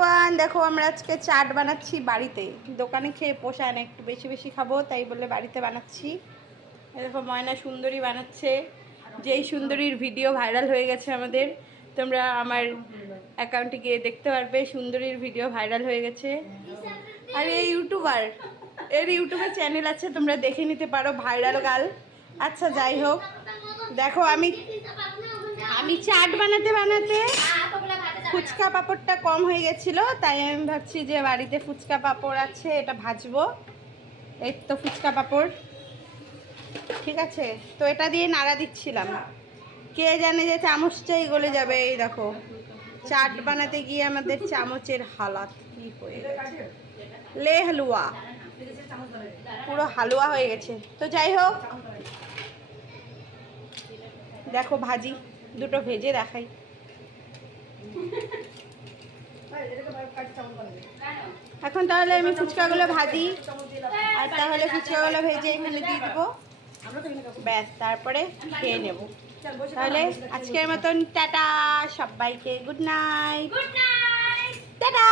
Everyone, দেখো আমরা আজকে চাট বানাচ্ছি বাড়িতে। দোকানে খেয়ে পোষায় না, একটু বেশি বেশি খাবো তাই বলে বাড়িতে বানাচ্ছি। এই দেখো ময়না সুন্দরী বানাচ্ছে, যেই সুন্দরীর ভিডিও ভাইরাল হয়ে গেছে আমাদের। তোমরা আমার অ্যাকাউন্টে গিয়ে দেখতে পারবে, সুন্দরীর ভিডিও ভাইরাল হয়ে গেছে। আর এই ইউটিউবার, এর ইউটিউবে চ্যানেল আছে, তোমরা দেখে নিতে পারো, ভাইরাল গার্ল। আচ্ছা যাই হোক, দেখো আমি চাট বানাতে বানাতে ফুচকা পাঁপড়টা কম হয়ে গেছিলো, তাই আমি ভাবছি যে বাড়িতে ফুচকা পাঁপড় আছে, এটা ভাজবো। এই তো ফুচকা পাঁপড়, ঠিক আছে। তো এটা দিয়ে নাড়া দিচ্ছিলাম, কে জানে যে চামচটাই গলে যাবে। এই দেখো চাট বানাতে গিয়ে আমাদের চামচের হালাত কি হয়ে গেছে, লে হালুয়া, পুরো হালুয়া হয়ে গেছে। তো যাই হোক, দেখো ভাজি, দুটো ভেজে দেখাই। এখন তাহলে আমি ফুচকাগুলো ভাজি, আর তাহলে ফুচকাগুলো ভেজে এখানে দিয়ে দেবো, ব্যাস, তারপরে খেয়ে নেব। তাহলে আজকের মতন টাটা সবাইকে, গুড নাইট, টাটা।